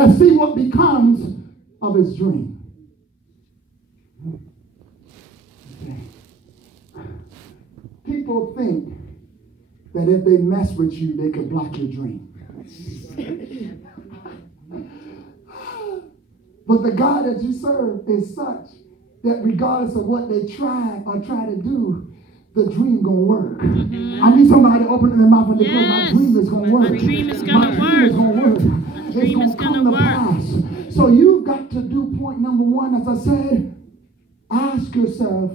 Let's see what becomes of his dream. Okay. People think that if they mess with you, they could block your dream. But the God that you serve is such that regardless of what they try to do, the dream gonna work. Mm-hmm. I need somebody to open their mouth and declare, my dream is gonna work. My dream is gonna work. It's gonna come to pass. So you've got to do point number one, as I said, ask yourself,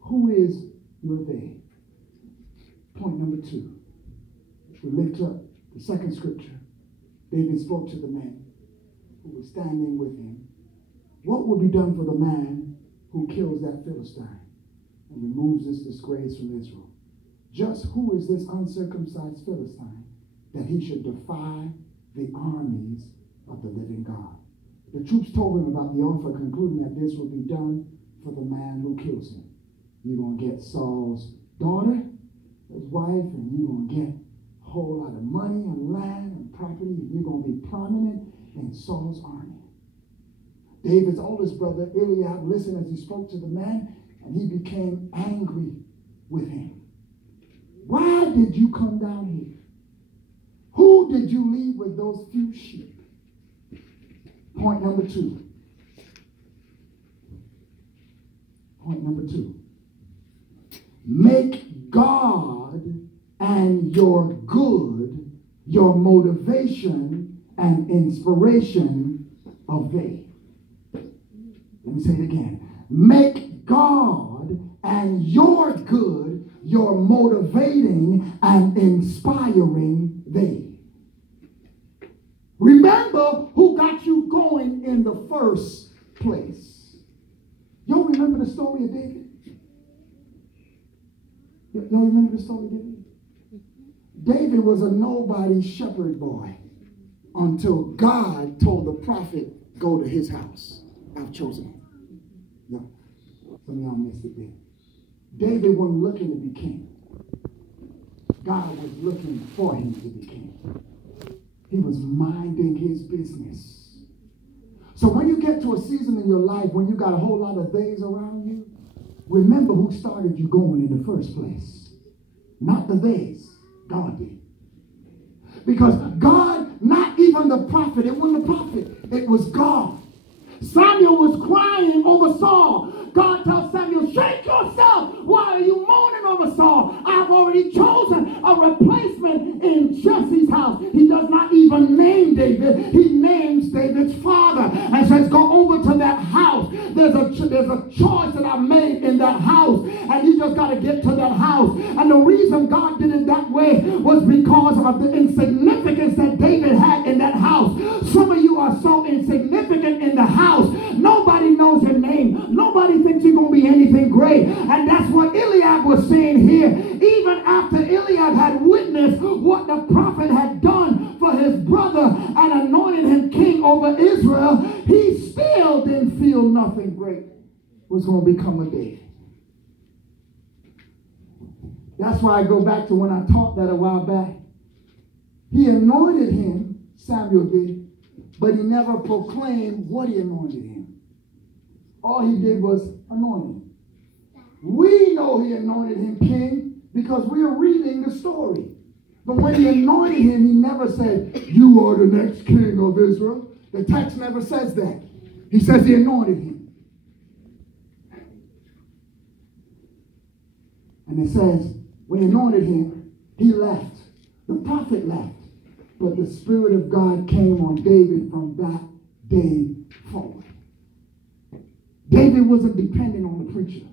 who is your they? Point number two, we lift up the second scripture. David spoke to the men who were standing with him. What will be done for the man who kills that Philistine and removes this disgrace from Israel? Just who is this uncircumcised Philistine that he should defy the armies of the living God? The troops told him about the offer, concluding that this will be done for the man who kills him. You're going to get Saul's daughter, his wife, and you're going to get a whole lot of money and land and property, and you're going to be prominent in Saul's army. David's oldest brother, Eliab, listened as he spoke to the man, and he became angry with him. Why did you come down here? Who did you leave with those few sheep? Point number two. Point number two. Make God and your good your motivation and inspiration of they. Let me say it again. Make God and your good your motivating and inspiring they. Remember who got you going in the first place. Y'all remember the story of David? Y'all remember the story of David? David was a nobody shepherd boy until God told the prophet, go to his house. I've chosen him. No, some of y'all missed it there. David wasn't looking to be king. God was looking for him to be king. He was minding his business. So when you get to a season in your life when you got a whole lot of theys around you, remember who started you going in the first place. Not the theys. God did. Because God, not even the prophet, it wasn't the prophet, it was God. Samuel was crying over Saul. God tells Samuel, shake yourself. Why are you moaning over Saul? I've already chosen a replacement in Jesse's house. He does not even name David. He names David's father and says, go over to that house. There's a choice that I made in that house, and you just got to get to that house. And the reason God did it that way was because of the insignificance that David had in that house. Some of you are so insignificant in the house. Nobody knows your name. Nobody thinks you're going to be anything great. And that's what Eliab was saying here. Even after Eliab had witnessed what the prophet had done for his brother and anointed him king over Israel, he still didn't feel nothing great was going to become a day. That's why I go back to when I taught that a while back. He anointed him, Samuel did, but he never proclaimed what he anointed him. All he did was anoint him. We know he anointed him king because we are reading the story. But when he anointed him, he never said, you are the next king of Israel. The text never says that. He says he anointed him. And it says, when he anointed him, he left. The prophet left. But the Spirit of God came on David from that day forward. David wasn't dependent on the preacher.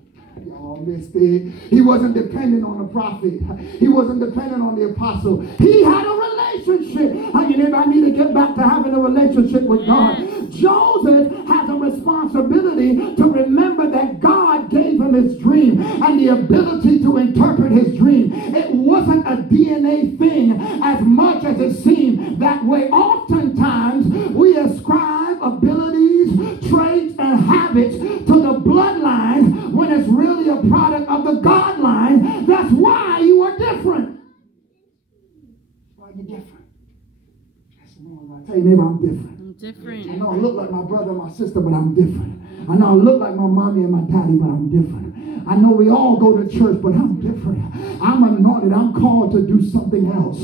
Y'all missed it. He wasn't dependent on the prophet. He wasn't dependent on the apostle. He had a relationship. I need to get back to having a relationship with God. Joseph has a responsibility to remember that God gave him his dream and the ability to interpret his dream. It wasn't a DNA thing as much as it seemed that way. Oftentimes, we ascribe abilities, traits, and habits to the bloodline when it's really a product of the God line. That's why you are different. Why are you different? I tell your neighbor, I'm different. different. I know I look like my brother and my sister, but I'm different. I know I look like my mommy and my daddy, but I'm different. I know we all go to church, but I'm different. I'm anointed. I'm called to do something else.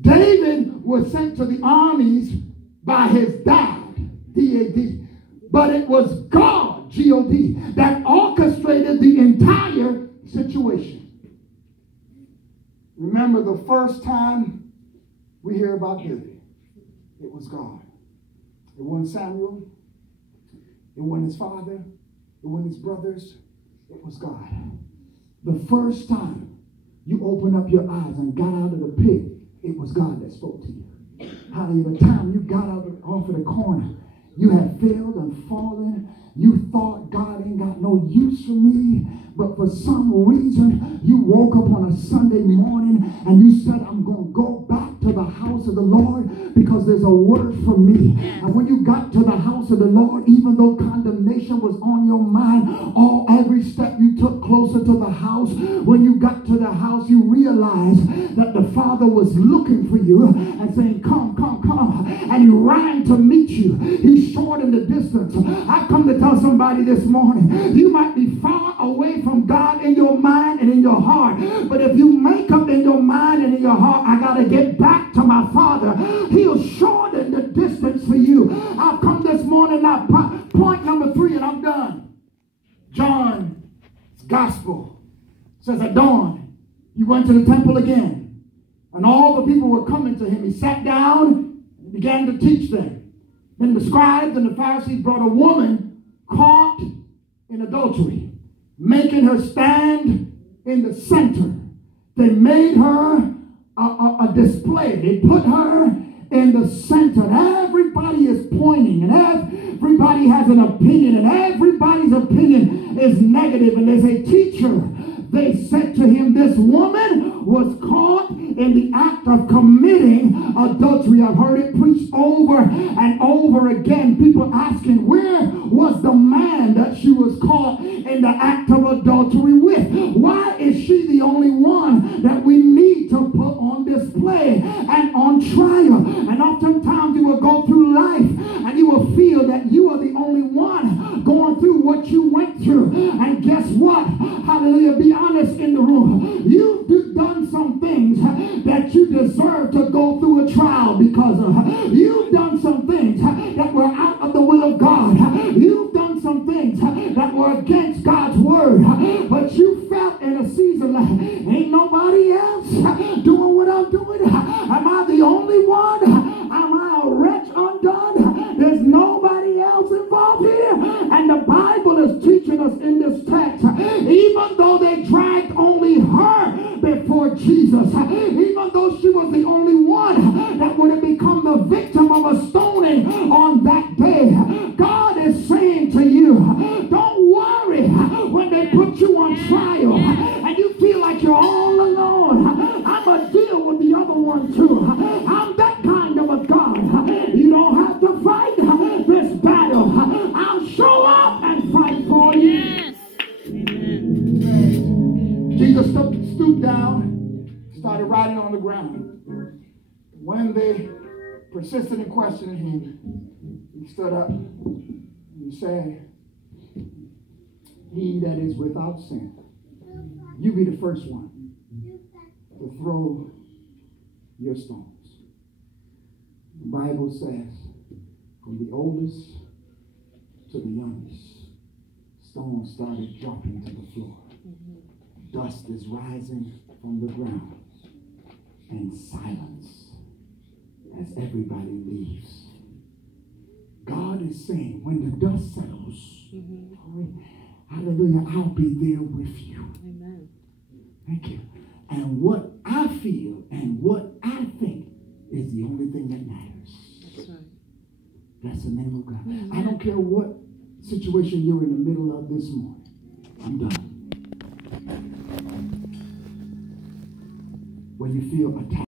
David was sent to the armies by his dad, D-A-D. But it was God, G-O-D, that orchestrated the entire situation. Remember the first time we hear about David, it was God. It wasn't Samuel. It wasn't his father. It wasn't his brothers. It was God. The first time you opened up your eyes and got out of the pit, it was God that spoke to you. Hallelujah. The time you got out off of the corner, you had failed and fallen. You thought God ain't got no use for me. But for some reason, you woke up on a Sunday morning and you said, I'm going to go back to the house of the Lord because there's a word for me. And when you got to the house of the Lord, even though condemnation was on your mind, every step you took closer to the house, when you got to the house, you realized that the Father was looking for you and saying, come, come, come. And he ran to meet you. He shortened the distance. I come to tell somebody this morning, you might be far away from God in your mind and in your heart, but if you make up in your mind and in your heart, I got to get back to my Father, he'll shorten the distance for you. I've come this morning now, point number 3, and I'm done. John's gospel says at dawn, he went to the temple again, and all the people were coming to him. He sat down and began to teach them. Then the scribes and the Pharisees brought a woman caught in adultery, making her stand in the center. They made her a display. They put her in the center. Everybody is pointing, and everybody has an opinion, and everybody's opinion is negative. And they say, teacher, they said to him, this woman was caught in the act of committing adultery. I've heard it preached over and over again. People asking, where was the man that she was caught in the act of adultery with? Why is she the only one that we need to put on display and on trial? And oftentimes you will go through life and you will feel that you are the only one going through what you went through. And guess what? Hallelujah. Be honest in the room. You've done some things that you deserve to go through a trial because of. You've done some things that were out of the will of God. You've done some things that were against God's word. But you felt in a season like, ain't nobody else doing what I'm doing. Am I the only one? Am I a wretch undone? There's nobody else involved here. And the Bible is teaching us in this text, even though they dragged only her before Jesus, even though she was the only one that would have become the victim of a stoning on that day, God is saying to you, don't worry when they put you on trial and you feel like you're all alone. I'm going to deal with the other one too. I'm that kind of a God. You don't have to fight this battle. I'll show up and fight for you. Yes. Amen. Jesus stooped down, started writing on the ground. When they persisted in questioning him, he stood up and said, he that is without sin, you be the first one to throw your stones. The Bible says, from the oldest to the youngest, stones started dropping to the floor. Dust is rising from the ground, and silence as everybody leaves. God is saying, when the dust settles, hallelujah, I'll be there with you. Amen. Thank you. And what I feel and what I think is the only thing that matters. That's right. That's the name of God. Amen. I don't care what situation you're in the middle of this morning. I'm done. When you feel attacked.